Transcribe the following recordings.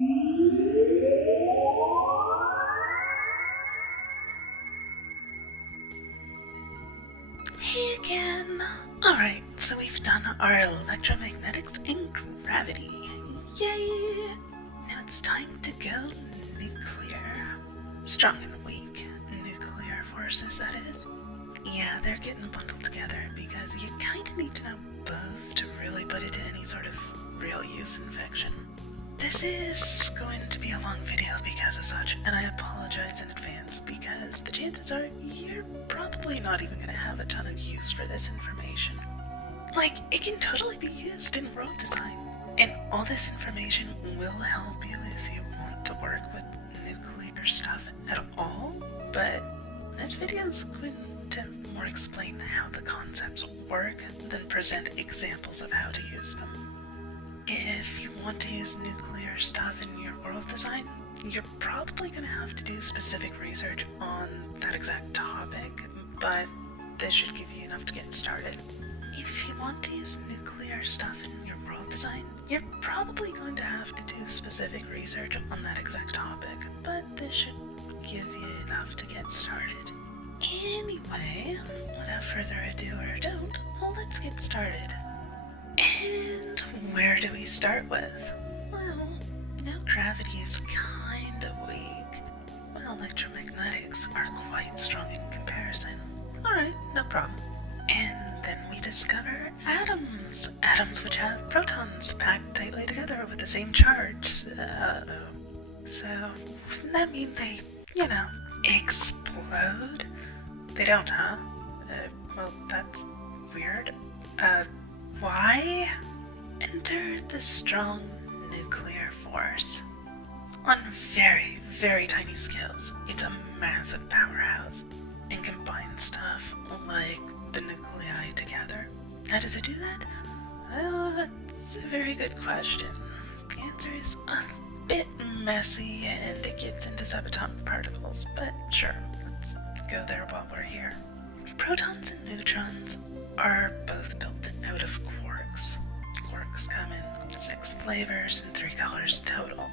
Hey again! Alright, so we've done our electromagnetics and gravity. Yay! Now it's time to go nuclear. Strong and weak. Nuclear forces, that is. Yeah, they're getting bundled together because you kinda need to know both to really put it to any sort of real use in fiction. This is going to be a long video because of such, and I apologize in advance because the chances are you're probably not even going to have a ton of use for this information. Like, it can totally be used in world design, and all this information will help you if you want to work with nuclear stuff at all, but this video is going to more explain how the concepts work than present examples of how to use them. If you want to use nuclear stuff in your world design, you're probably going to have to do specific research on that exact topic, but this should give you enough to get started. If you want to use nuclear stuff in your world design, you're probably going to have to do specific research on that exact topic, but this should give you enough to get started. Anyway, without further ado or don't, let's get started. And where do we start with? Well, gravity is kind of weak, while electromagnetics are quite strong in comparison. Alright, no problem. And then we discover atoms. Atoms which have protons packed tightly together with the same charge. So, wouldn't that mean they, explode? They don't, huh? Well, that's weird. Why? Enter the strong nuclear force. On very, very tiny scales, it's a massive powerhouse and combines stuff like the nuclei together. How does it do that? Well, that's a very good question. The answer is a bit messy and it gets into subatomic particles, but sure, let's go there while we're here. Protons and neutrons are both built out of quarks. Quarks come in 6 flavors and 3 colors total.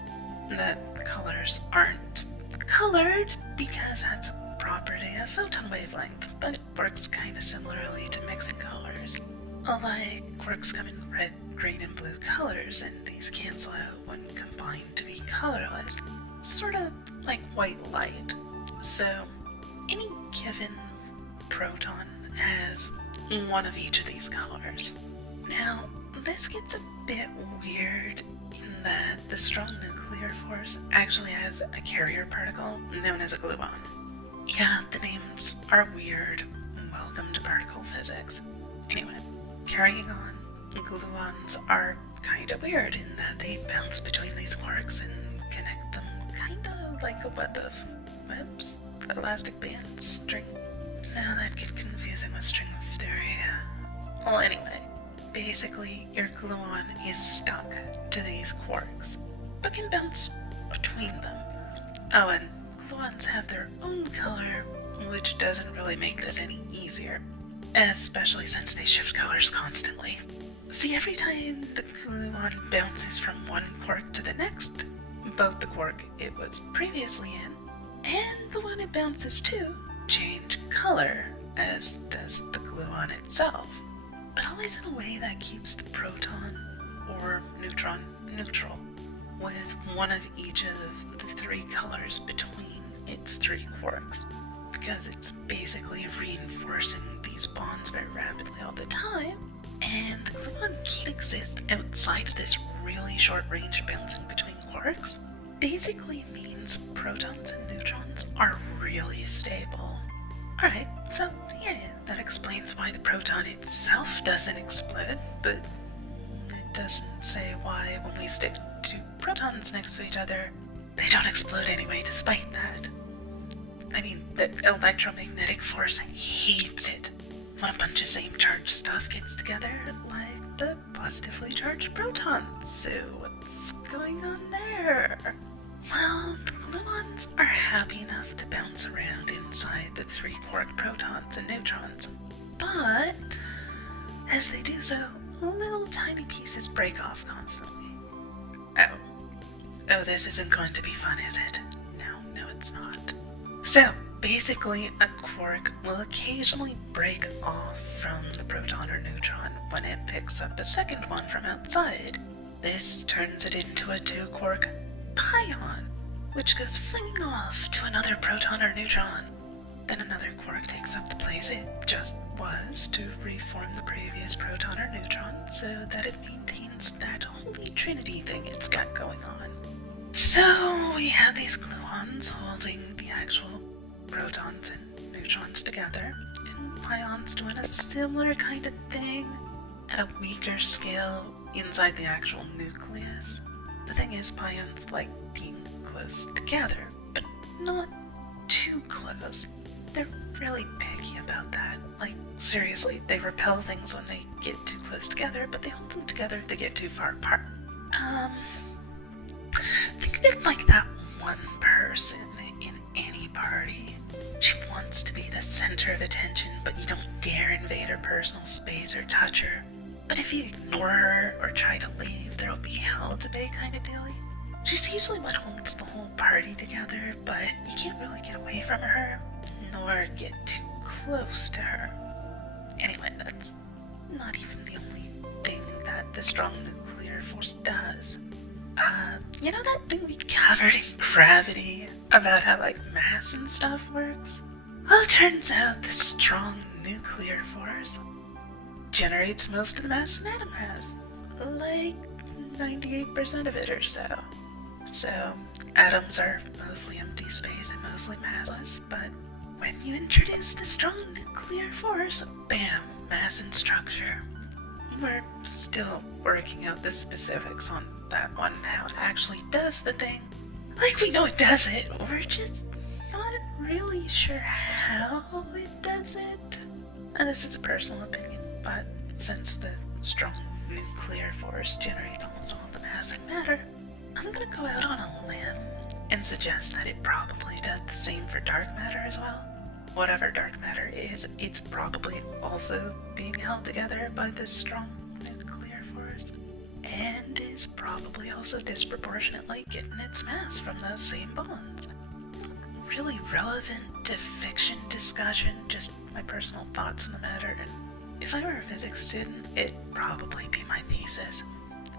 The colors aren't colored because that's a property of photon wavelength, but it works kind of similarly to mixing colors. Like quarks come in red, green, and blue colors, and these cancel out when combined to be colorless, sort of like white light. So, any given proton has one of each of these colors. Now, this gets a bit weird in that the strong nuclear force actually has a carrier particle known as a gluon. Yeah, the names are weird. Welcome to particle physics. Anyway, carrying on, gluons are kind of weird in that they bounce between these quarks and connect them kind of like a web of webs, elastic bands, string. Now that gets confusing with string theory. Well, anyway, basically your gluon is stuck to these quarks, but can bounce between them. Oh, and gluons have their own color, which doesn't really make this any easier, especially since they shift colors constantly. See, every time the gluon bounces from one quark to the next, both the quark it was previously in and the one it bounces to change color, as does the gluon itself, but always in a way that keeps the proton or neutron neutral, with one of each of the 3 colors between its 3 quarks, because it's basically reinforcing these bonds very rapidly all the time, and the gluon can't exist outside of this really short range of bouncing between quarks. Basically means protons and neutrons are really stable. Alright, so yeah, that explains why the proton itself doesn't explode, but it doesn't say why when we stick 2 protons next to each other, they don't explode anyway despite that. I mean, the electromagnetic force hates it when a bunch of same charged stuff gets together, like the positively charged protons. So what's going on there? Well, the gluons are happy enough to bounce around inside the 3 quark protons and neutrons, but as they do so, little tiny pieces break off constantly. Oh, Oh, this isn't going to be fun, is it? No, it's not. So, basically, a quark will occasionally break off from the proton or neutron when it picks up a second one from outside. This turns it into a 2-quark pion, which goes flinging off to another proton or neutron. Then another quark takes up the place it just was to reform the previous proton or neutron so that it maintains that holy trinity thing it's got going on. So we have these gluons holding the actual protons and neutrons together, and pions doing a similar kind of thing at a weaker scale inside the actual nucleus. The thing is, pions like being close together, but not too close. They're really picky about that. Like, seriously, they repel things when they get too close together, but they hold them together if they get too far apart. Think of it like that one person in any party. She wants to be the center of attention, but you don't dare invade her personal space or touch her. But if you ignore her or try to leave, there'll be hell to pay kind of dealy. She's usually what holds the whole party together, but you can't really get away from her, nor get too close to her. Anyway, that's not even the only thing that the strong nuclear force does. You know that thing we covered in gravity about how, like, mass and stuff works? Well, it turns out the strong nuclear force generates most of the mass an atom has. Like 98% of it or so. So, atoms are mostly empty space and mostly massless, but when you introduce the strong nuclear force, bam, mass and structure. We're still working out the specifics on that one, how it actually does the thing. Like, we know it does it, we're just not really sure how it does it. And this is a personal opinion, but since the strong nuclear force generates almost all the mass and matter, I'm gonna go out on a limb and suggest that it probably does the same for dark matter as well. Whatever dark matter is, it's probably also being held together by this strong nuclear force, and is probably also disproportionately getting its mass from those same bonds. Really relevant to fiction discussion, just my personal thoughts on the matter, and if I were a physics student, it'd probably be my thesis.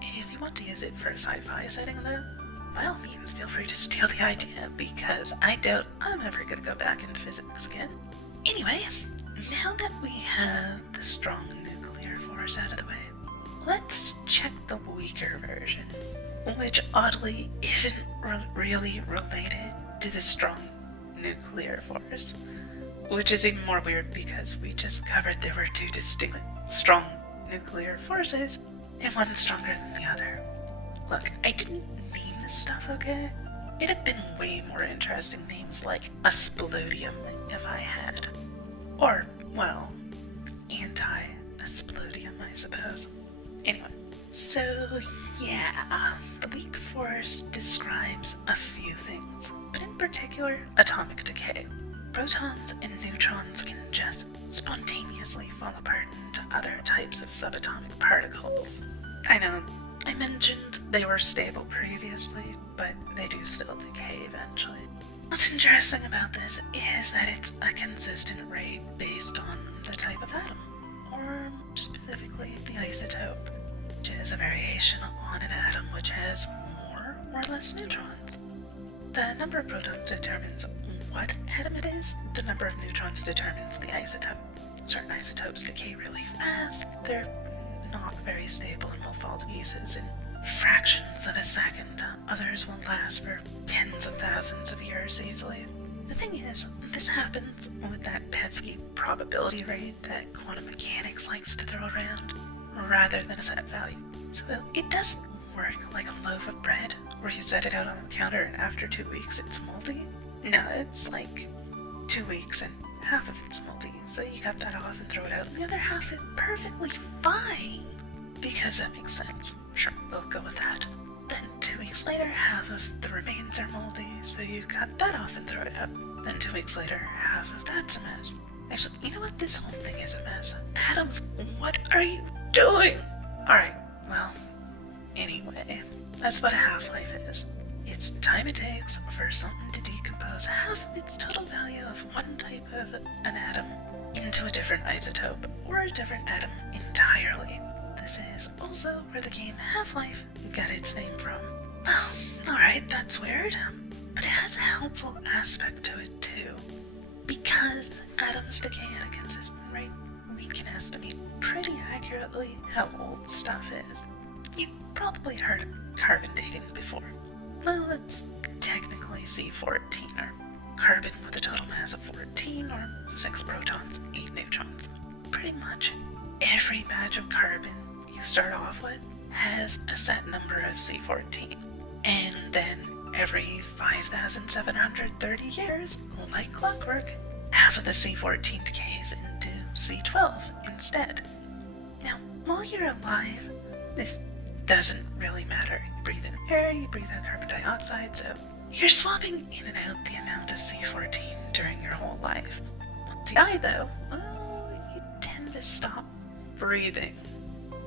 If you want to use it for a sci-fi setting though, by all means feel free to steal the idea, because I doubt I'm ever going to go back into physics again. Anyway, now that we have the strong nuclear force out of the way, let's check the weaker version, which oddly isn't really related to the strong nuclear force, which is even more weird because we just covered there were two distinct strong nuclear forces, and one stronger than the other. Look, I didn't name this stuff, okay? It'd have been way more interesting names like Asplodium if I had. Or, well, anti-Asplodium, I suppose. Anyway, so yeah, the weak force describes a few things, but in particular, atomic decay. Protons and neutrons can just spontaneously fall apart into other types of subatomic particles. I know, I mentioned they were stable previously, but they do still decay eventually. What's interesting about this is that it's a consistent rate based on the type of atom, or specifically the isotope, which is a variation on an atom which has more or less neutrons. The number of protons determines what atom it is, the number of neutrons determines the isotope. Certain isotopes decay really fast, they're not very stable and will fall to pieces in fractions of a second. Others will last for tens of thousands of years easily. The thing is, this happens with that pesky probability rate that quantum mechanics likes to throw around, rather than a set value. So it doesn't work like a loaf of bread, where you set it out on the counter and after 2 weeks it's moldy. No, it's like 2 weeks and half of it's moldy, so you cut that off and throw it out, and the other half is perfectly fine. Because that makes sense. Sure, we'll go with that. Then 2 weeks later, half of the remains are moldy, so you cut that off and throw it out. Then 2 weeks later, half of that's a mess. Actually, you know what? This whole thing is a mess. Atoms, what are you doing? Alright, well, anyway, that's what a half-life is. It's the time it takes for something to decompose half of its total value of one type of an atom into a different isotope or a different atom entirely. This is also where the game Half-Life got its name from. Well, alright, that's weird, but it has a helpful aspect to it too. Because atoms decay at a consistent rate, we can estimate pretty accurately how old stuff is. You've probably heard of carbon dating before. Well, it's technically C14, or carbon with a total mass of 14, or 6 protons, 8 neutrons. Pretty much every batch of carbon you start off with has a set number of C14. And then every 5,730 years, like clockwork, half of the C14 decays into C12 instead. Now, while you're alive, this doesn't really matter. You breathe in air, you breathe out carbon dioxide, so you're swapping in and out the amount of C14 during your whole life. Once you die, though, well, you tend to stop breathing.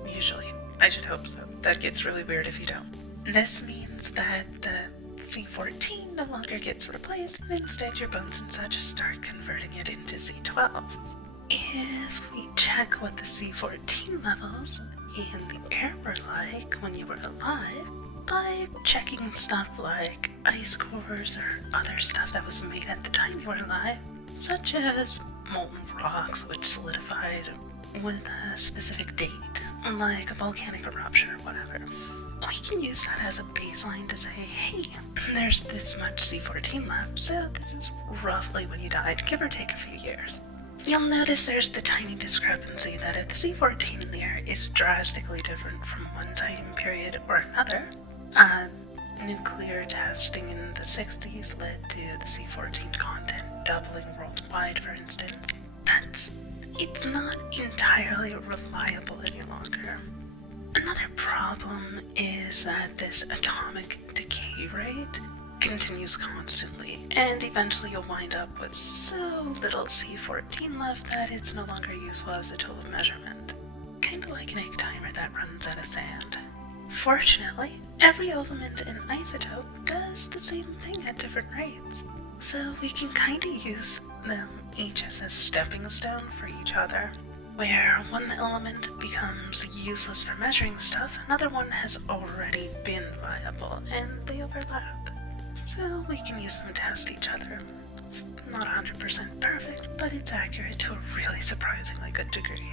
Usually. I should hope so. That gets really weird if you don't. This means that the C14 no longer gets replaced, and instead your bones and such start converting it into C12. If we check what the C14 levels in the air were like when you were alive, by checking stuff like ice cores or other stuff that was made at the time you were alive, such as molten rocks which solidified with a specific date, like a volcanic eruption or whatever, we can use that as a baseline to say, hey, there's this much C14 left, so this is roughly when you died, give or take a few years. You'll notice there's the tiny discrepancy that if the C14 in the air is drastically different from one time period or another, nuclear testing in the 60s led to the C14 content doubling worldwide, for instance. It's not entirely reliable any longer. Another problem is that this atomic decay rate continues constantly, and eventually you'll wind up with so little C14 left that it's no longer useful as a tool of measurement. Kinda like an egg timer that runs out of sand. Fortunately, every element in isotope does the same thing at different rates, so we can kinda use them each as a stepping stone for each other. Where one element becomes useless for measuring stuff, another one has already been viable, and they overlap. So we can use them to test each other. It's not 100% perfect, but it's accurate to a really surprisingly good degree.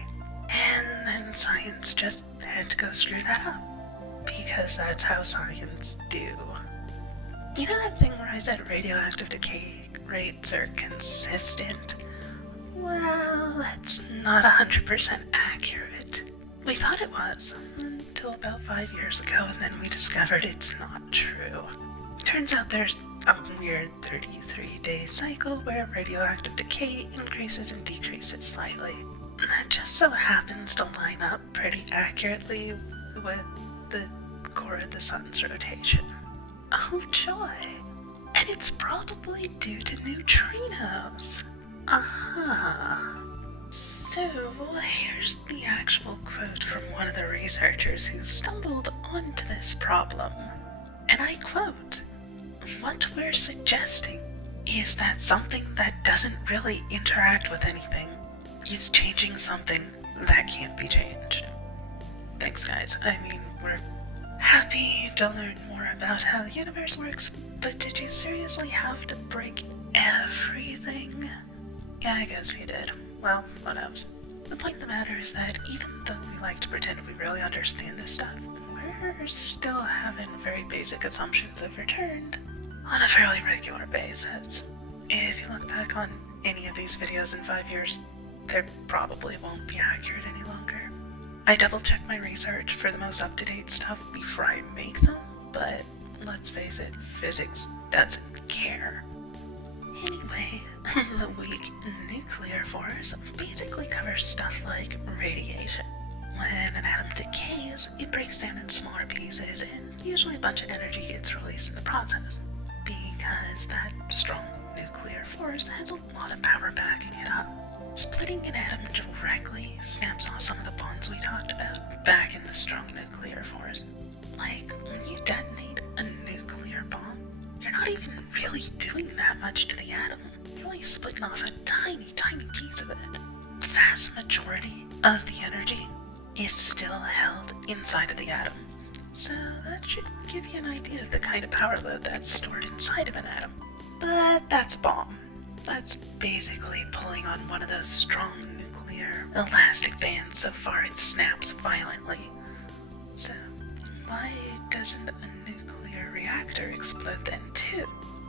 And then science just had to go screw that up, because that's how science do. You know that thing where I said radioactive decay rates are consistent? Well, that's not 100% accurate. We thought it was, until about 5 years ago, and then we discovered it's not true. Turns out there's a weird 33-day cycle where radioactive decay increases and decreases slightly. That just so happens to line up pretty accurately with the core of the sun's rotation. Oh joy! And it's probably due to neutrinos. Aha. So, here's the actual quote from one of the researchers who stumbled onto this problem. And I quote, "What we're suggesting is that something that doesn't really interact with anything is changing something that can't be changed." Thanks, guys. I mean, we're happy to learn more about how the universe works, but did you seriously have to break everything? Yeah, I guess he did. Well, what else? The point of the matter is that even though we like to pretend we really understand this stuff, we're still having very basic assumptions overturned on a fairly regular basis. If you look back on any of these videos in 5 years, they probably won't be accurate any longer. I double-check my research for the most up-to-date stuff before I make them, but let's face it, physics doesn't care. Anyway, the weak nuclear force basically covers stuff like radiation. When an atom decays, it breaks down in smaller pieces, and usually a bunch of energy gets released in the process, because that strong nuclear force has a lot of power backing it up. Splitting an atom directly snaps off some of the bonds we talked about back in the strong nuclear force. Like, when you detonate a nuclear bomb, you're not even really doing that much to the atom. You're only splitting off a tiny, tiny piece of it. The vast majority of the energy is still held inside of the atom. So that should give you an idea of the kind of power load that's stored inside of an atom. But that's a bomb. That's basically pulling on one of those strong nuclear elastic bands so far it snaps violently. So why doesn't a nuclear reactor explode then too?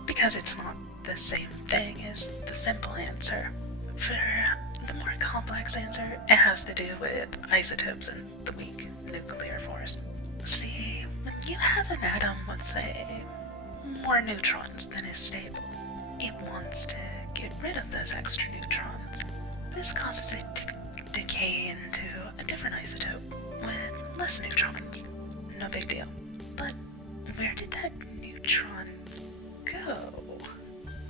Because it's not the same thing as the simple answer. For the more complex answer, it has to do with isotopes and the weak nuclear force. See, when you have an atom with, say, more neutrons than is stable, it wants to get rid of those extra neutrons. This causes it to decay into a different isotope with less neutrons. No big deal. But where did that neutron go?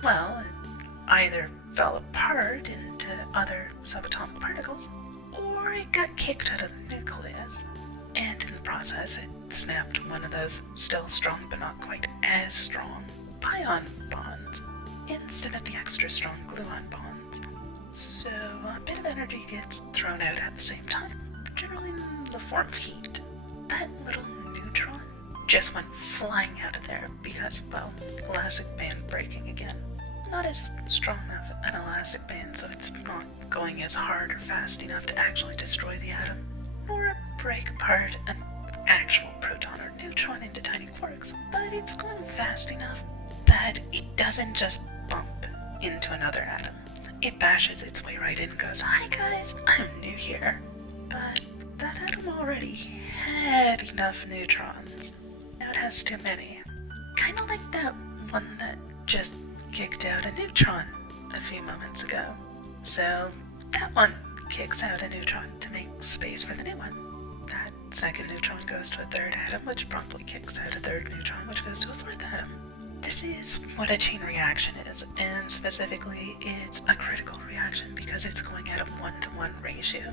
Well, it either fell apart into other subatomic particles, or it got kicked out of the nucleus, and in the process it snapped one of those still strong but not quite as strong pion bonds instead of the extra strong gluon bonds. So a bit of energy gets thrown out at the same time, generally in the form of heat. That little neutron just went flying out of there because, well, elastic band breaking again. Not as strong enough an elastic band, so it's not going as hard or fast enough to actually destroy the atom, nor break apart an actual proton or neutron into tiny quarks, but it's going fast enough that it doesn't just bump into another atom. It bashes its way right in and goes, "Hi guys, I'm new here." But that atom already had enough neutrons. Now it has too many. Kinda like that one that just kicked out a neutron a few moments ago. So that one kicks out a neutron to make space for the new one. That second neutron goes to a third atom, which promptly kicks out a third neutron, which goes to a fourth atom. This is what a chain reaction is, and specifically it's a critical reaction because it's going at a 1-to-1 ratio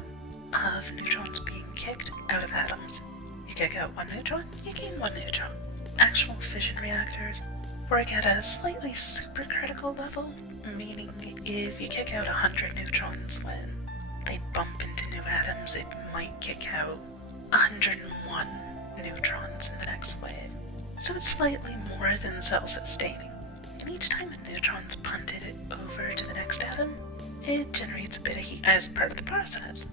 of neutrons being kicked out of atoms. You kick out one neutron, you gain one neutron. Actual fission reactors work at a slightly supercritical level, meaning if you kick out 100 neutrons when they bump into new atoms, it might kick out 101 neutrons in the next wave. So it's slightly more than self-sustaining. And each time a neutron's punted over to the next atom, it generates a bit of heat as part of the process.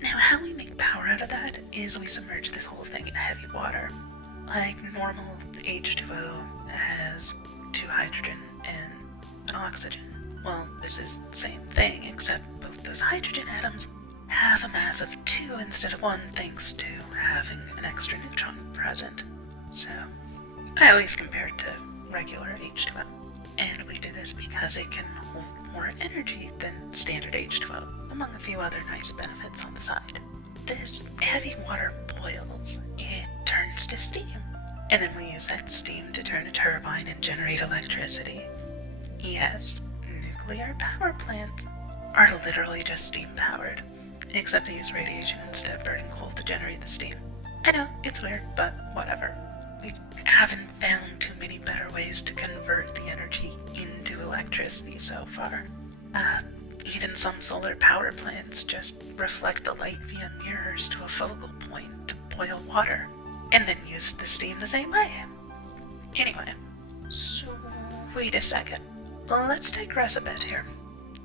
Now, how we make power out of that is we submerge this whole thing in heavy water. Like normal H2O has 2 hydrogen and an oxygen. Well, this is the same thing, except both those hydrogen atoms have a mass of 2 instead of 1 thanks to having an extra neutron present. So, at least compared to regular H2O. And we do this because it can hold more energy than standard H2O, among a few other nice benefits on the side. This heavy water boils, it turns to steam, and then we use that steam to turn a turbine and generate electricity. Yes, nuclear power plants are literally just steam powered, except they use radiation instead of burning coal to generate the steam. I know, it's weird, but whatever. We haven't found too many better ways to convert the energy into electricity so far. Even some solar power plants just reflect the light via mirrors to a focal point to boil water, and then use the steam the same way. Anyway, so wait a second. Let's digress a bit here.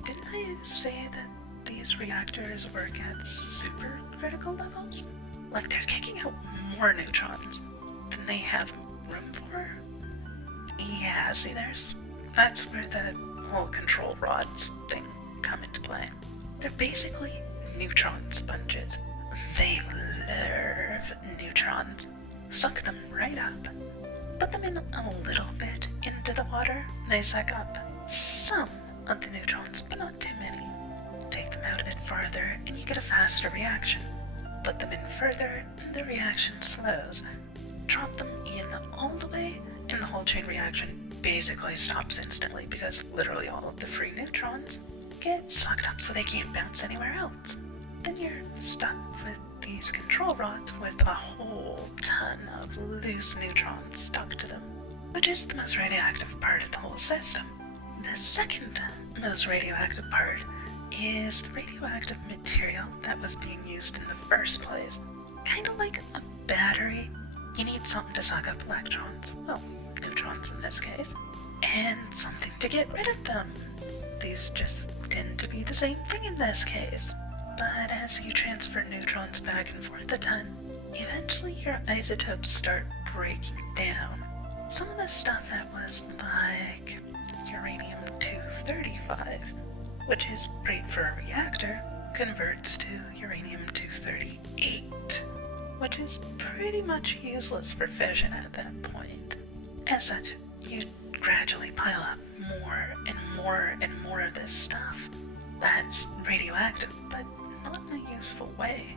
Didn't I say that these reactors work at supercritical levels? Like they're kicking out more neutrons than they have room for? Yeah, see, that's where the whole control rods thing come into play. They're basically neutron sponges. They love neutrons, suck them right up, put them in a little bit into the water, they suck up some of the neutrons, but not too many. Take them out a bit farther and you get a faster reaction. Put them in further and the reaction slows. Drop them in all the way and the whole chain reaction basically stops instantly because literally all of the free neutrons get sucked up so they can't bounce anywhere else. Then you're stuck with these control rods with a whole ton of loose neutrons stuck to them. which is the most radioactive part of the whole system. The second most radioactive part is the radioactive material that was being used in the first place. Kind of like a battery, you need something to suck up electrons, well, neutrons in this case, and something to get rid of them. These just tend to be the same thing in this case. But as you transfer neutrons back and forth a ton, eventually your isotopes start breaking down. Some of the stuff that was like uranium-235, which is great for a reactor, converts to uranium-238, which is pretty much useless for fission at that point. As such, you gradually pile up more and more and more of this stuff that's radioactive, but not in a useful way.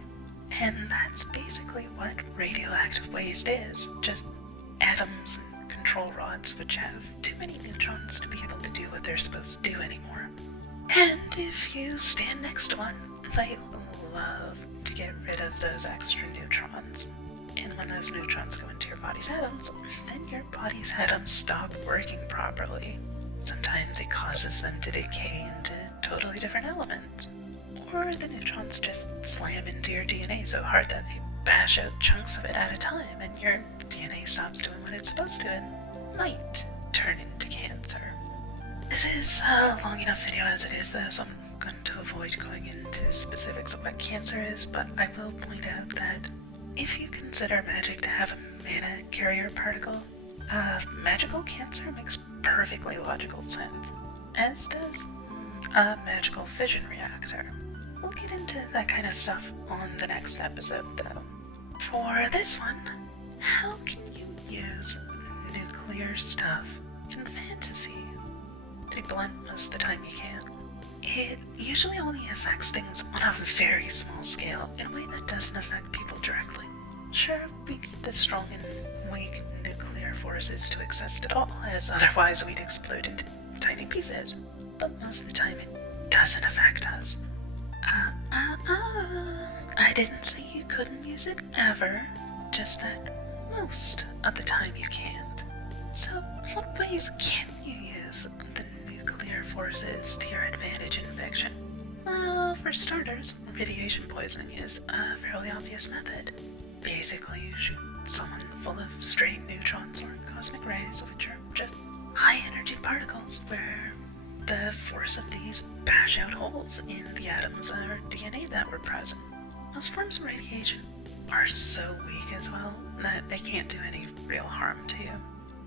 And that's basically what radioactive waste is, just atoms and control rods which have too many neutrons to be able to do what they're supposed to do anymore. And if you stand next to one, they love to get rid of those extra neutrons. And when those neutrons go into your body's atoms, then your body's atoms stop working properly. Sometimes it causes them to decay into totally different elements. Or the neutrons just slam into your DNA so hard that they bash out chunks of it at a time, and your DNA stops doing what it's supposed to and might turn into cancer. This is a long enough video as it is, though, so I'm going to avoid going into specifics of what cancer is, but I will point out that if you consider magic to have a mana carrier particle, magical cancer makes perfectly logical sense, as does a magical fission reactor. We'll get into that kind of stuff on the next episode, though. For this one, how can you use nuclear stuff in fantasy? To be blunt, most of the time you can. It usually only affects things on a very small scale in a way that doesn't affect people directly. Sure, we need the strong and weak nuclear forces to exist at all, as otherwise we'd explode into tiny pieces. But most of the time it doesn't affect us. I didn't say you couldn't use it ever, just that most of the time you can't. So, what ways can you use the nuclear forces to your advantage in fiction? Well, for starters, radiation poisoning is a fairly obvious method. Basically, you shoot someone full of stray neutrons or cosmic rays, which are just high-energy particles where the force of these bash out holes in the atoms or DNA that were present. Most forms of radiation are so weak as well that they can't do any real harm to you.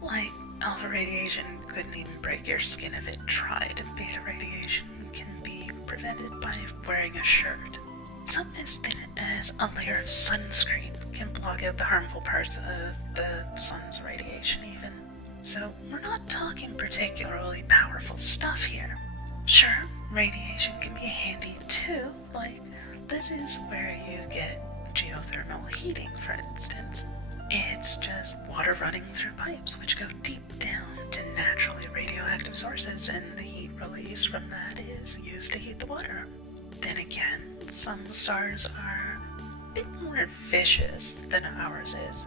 Like, alpha radiation couldn't even break your skin if it tried, and beta radiation can be prevented by wearing a shirt. Something as thin as a layer of sunscreen can block out the harmful parts of the sun's radiation even. So we're not talking particularly powerful stuff here. Sure, radiation can be handy too, like this is where you get geothermal heating, for instance. It's just water running through pipes which go deep down to naturally radioactive sources, and the heat released from that is used to heat the water. Then again, some stars are a bit more vicious than ours is.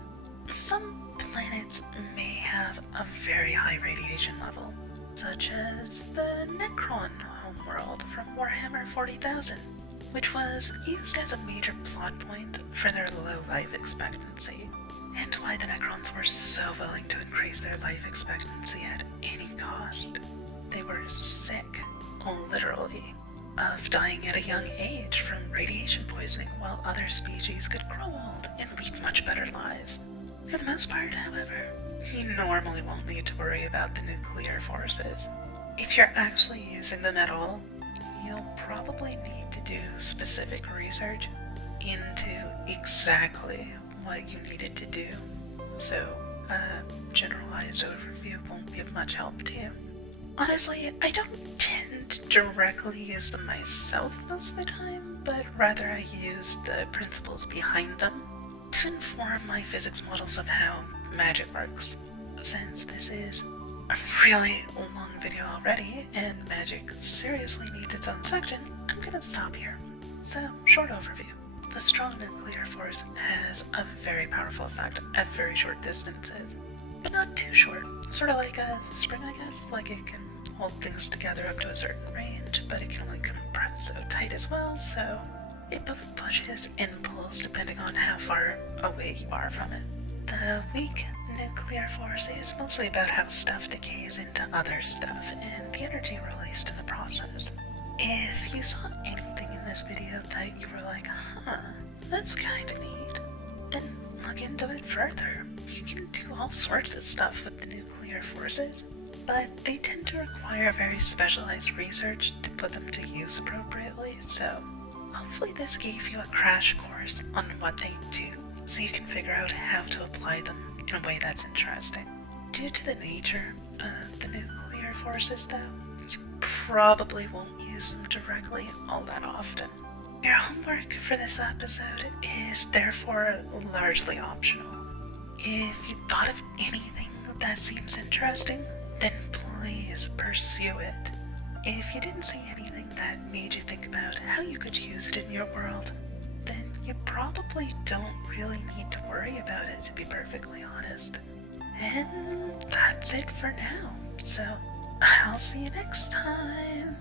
Some planets may have a very high radiation level, such as the Necron homeworld from Warhammer 40,000, which was used as a major plot point for their low life expectancy, and why the Necrons were so willing to increase their life expectancy at any cost. They were sick, literally, of dying at a young age from radiation poisoning, while other species could grow old and lead much better lives. For the most part, however, you normally won't need to worry about the nuclear forces. If you're actually using them at all, you'll probably need to do specific research into exactly what you needed to do, so a generalized overview won't give much help to you. Honestly, I don't tend to directly use them myself most of the time, but rather I use the principles behind them to inform my physics models of how magic works. Since this is a really long video already, and magic seriously needs its own section, I'm gonna stop here. So, short overview. The strong nuclear force has a very powerful effect at very short distances. but not too short. Sort of like a spring, I guess. Like it can hold things together up to a certain range, but it can only compress so tight as well, so it both pushes and pulls depending on how far away you are from it. The weak nuclear force is mostly about how stuff decays into other stuff and the energy released in the process. If you saw anything in this video that you were like, that's kinda neat, then look into it further. You can do all sorts of stuff with the nuclear forces, but they tend to require very specialized research to put them to use appropriately, so hopefully this gave you a crash course on what they do, so you can figure out how to apply them in a way that's interesting. Due to the nature of the nuclear forces, though, you probably won't use them directly all that often. Your homework for this episode is therefore largely optional. If you thought of anything that seems interesting, then please pursue it. If you didn't see anything that made you think about how you could use it in your world, then you probably don't really need to worry about it, to be perfectly honest. And that's it for now, so I'll see you next time.